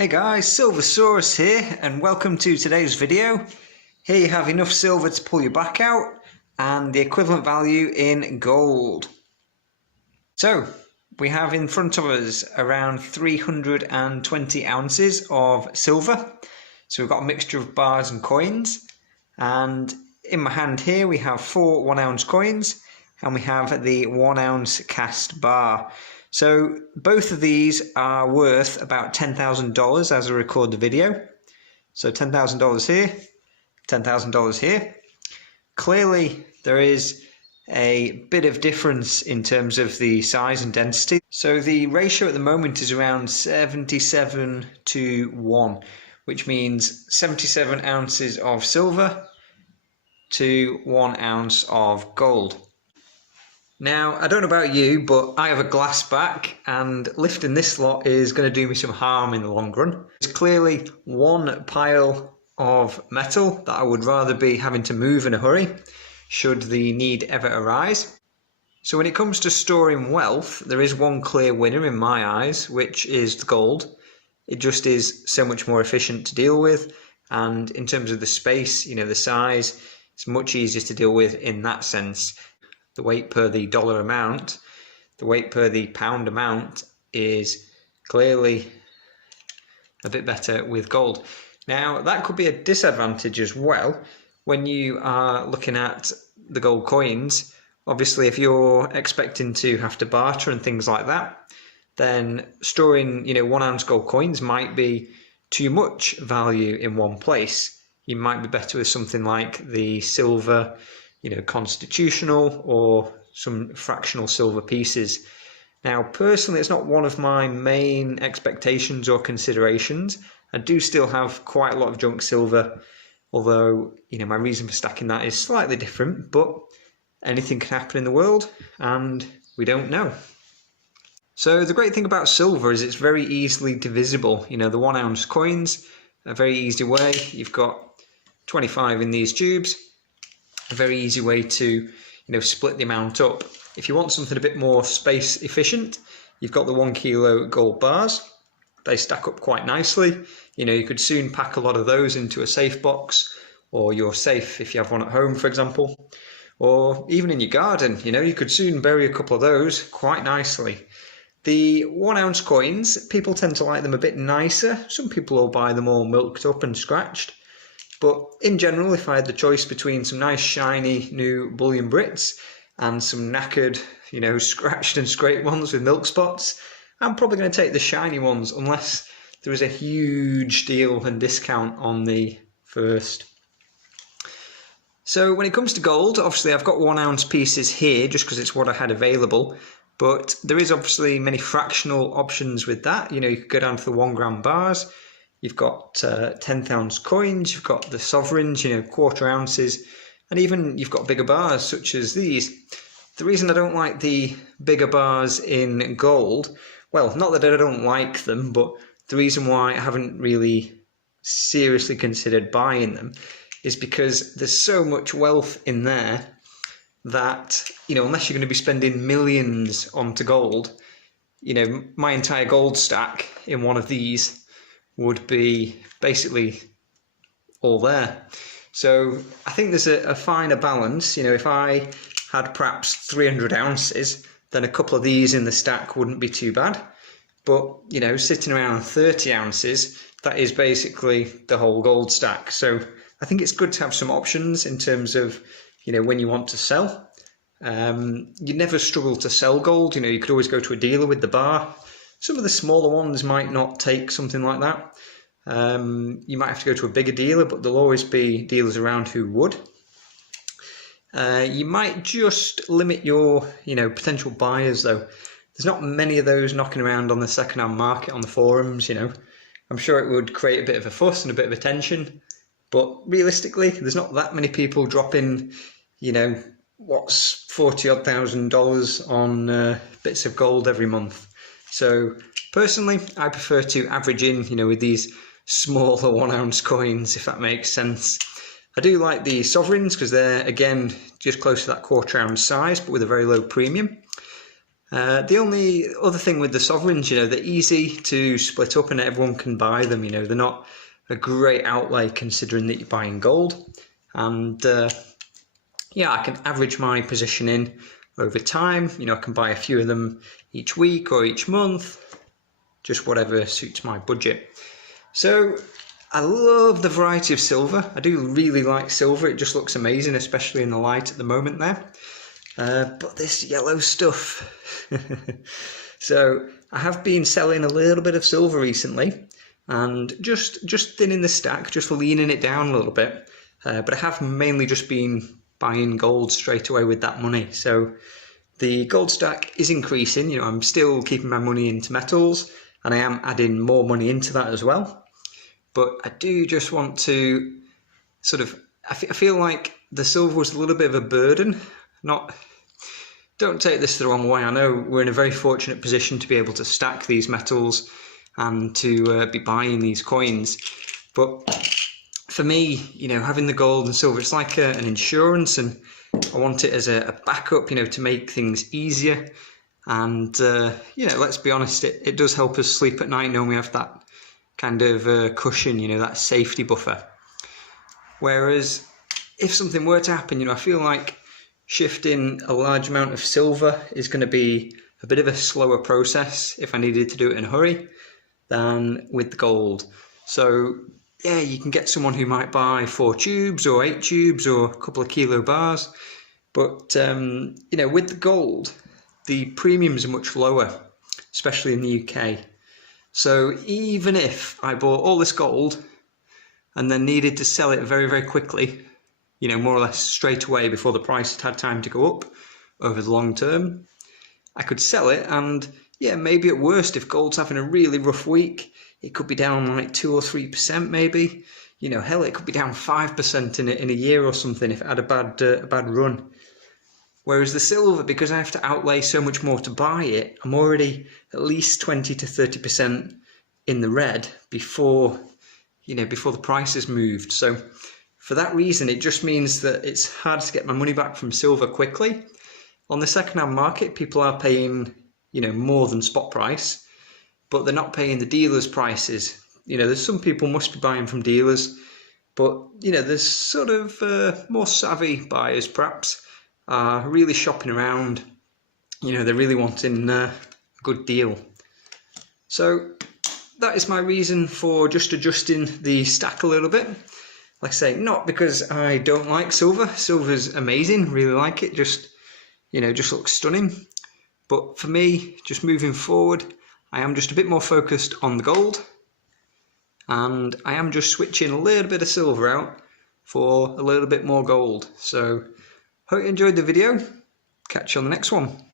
Hey guys, Silver here and welcome to today's video. Here you have enough silver to pull your back out and the equivalent value in gold. So we have in front of us around 320 ounces of silver. So we've got a mixture of bars and coins, and in my hand here we have 4 1-ounce coins and we have the 1-ounce cast bar. So both of these are worth about $10,000 as I record the video. So $10,000 here, $10,000 here. Clearly there is a bit of difference in terms of the size and density. So the ratio at the moment is around 77 to 1, which means 77 ounces of silver to 1 ounce of gold. Now, I don't know about you, but I have a glass back and lifting this lot is going to do me some harm in the long run. It's clearly one pile of metal that I would rather be having to move in a hurry should the need ever arise. So when it comes to storing wealth, there is one clear winner in my eyes, which is the gold. It just is so much more efficient to deal with, and in terms of the space, the size, it's much easier to deal with in that sense. The weight per the dollar amount, the weight per the pound amount is clearly a bit better with gold. Now, that could be a disadvantage as well when you are looking at the gold coins. Obviously, if you're expecting to have to barter and things like that, then storing 1-ounce gold coins might be too much value in one place. You might be better with something like the silver constitutional or some fractional silver pieces. Now, personally, it's not one of my main expectations or considerations. I do still have quite a lot of junk silver, although, my reason for stacking that is slightly different, but anything can happen in the world and we don't know. So the great thing about silver is it's very easily divisible. The 1-ounce coins, a very easy way. You've got 25 in these tubes. A very easy way to split the amount up. If you want something a bit more space efficient, you've got the 1 kilo gold bars. They stack up quite nicely. You could soon pack a lot of those into a safe box, or your safe if you have one at home, for example, or even in your garden. You could soon bury a couple of those quite nicely. The 1-ounce coins, people tend to like them a bit nicer. Some people will buy them all milked up and scratched. But in general, if I had the choice between some nice shiny new bullion Brits and some knackered, scratched and scraped ones with milk spots, I'm probably going to take the shiny ones unless there is a huge deal and discount on the first. So when it comes to gold, obviously I've got 1-ounce pieces here just because it's what I had available. But there is obviously many fractional options with that. You could go down to the 1 gram bars. You've got 10th-ounce coins, you've got the sovereigns, 1/4 ounces, and even you've got bigger bars such as these. The reason I don't like the bigger bars in gold, well, not that I don't like them, but the reason why I haven't really seriously considered buying them is because there's so much wealth in there that, unless you're going to be spending millions onto gold, my entire gold stack in one of these would be basically all there. So I think there's a finer balance. If I had perhaps 300 ounces, then a couple of these in the stack wouldn't be too bad. But, sitting around 30 ounces, that is basically the whole gold stack. So I think it's good to have some options in terms of, when you want to sell. You never struggle to sell gold. You could always go to a dealer with the bar. Some of the smaller ones might not take something like that. You might have to go to a bigger dealer, but there'll always be dealers around who would. You might just limit your, potential buyers though. There's not many of those knocking around on the second-hand market on the forums, I'm sure it would create a bit of a fuss and a bit of attention, but realistically, there's not that many people dropping, what's $40,000 on bits of gold every month. So personally, I prefer to average in, with these smaller 1-ounce coins, if that makes sense. I do like the sovereigns because they're, again, just close to that 1/4 ounce size, but with a very low premium. The only other thing with the sovereigns, they're easy to split up and everyone can buy them. They're not a great outlay considering that you're buying gold. And yeah, I can average my position in over time. I can buy a few of them each week or each month, just whatever suits my budget. So I love the variety of silver. I do really like silver. It just looks amazing, especially in the light at the moment there. But this yellow stuff. So I have been selling a little bit of silver recently and just thinning the stack, just leaning it down a little bit. But I have mainly just been buying gold straight away with that money. So the gold stack is increasing. I'm still keeping my money into metals and I am adding more money into that as well. But I do just want to I feel like the silver was a little bit of a burden. Don't take this the wrong way. I know we're in a very fortunate position to be able to stack these metals and to be buying these coins. But for me, having the gold and silver, it's like an insurance, and I want it as a backup, to make things easier. And, let's be honest, it does help us sleep at night knowing we have that kind of cushion, that safety buffer. Whereas if something were to happen, I feel like shifting a large amount of silver is going to be a bit of a slower process if I needed to do it in a hurry than with the gold. So yeah, you can get someone who might buy 4 tubes or 8 tubes or a couple of kilo bars. But, with the gold, the premiums are much lower, especially in the UK. So even if I bought all this gold and then needed to sell it very, very quickly, more or less straight away before the price had time to go up over the long term, I could sell it. And yeah, maybe at worst, if gold's having a really rough week, it could be down like 2 or 3% maybe. Hell, it could be down 5% in a year or something if it had a bad run. Whereas the silver, because I have to outlay so much more to buy it, I'm already at least 20 to 30% in the red before the price has moved. So for that reason, it just means that it's hard to get my money back from silver quickly. On the second-hand market, people are paying, more than spot price, but they're not paying the dealers' prices. There's some people must be buying from dealers, but, there's sort of more savvy buyers, perhaps, are really shopping around. They're really wanting a good deal. So that is my reason for just adjusting the stack a little bit. Like I say, not because I don't like silver. Silver's amazing, really like it, just looks stunning. But for me, just moving forward, I am just a bit more focused on the gold. And I am just switching a little bit of silver out for a little bit more gold. So hope you enjoyed the video. Catch you on the next one.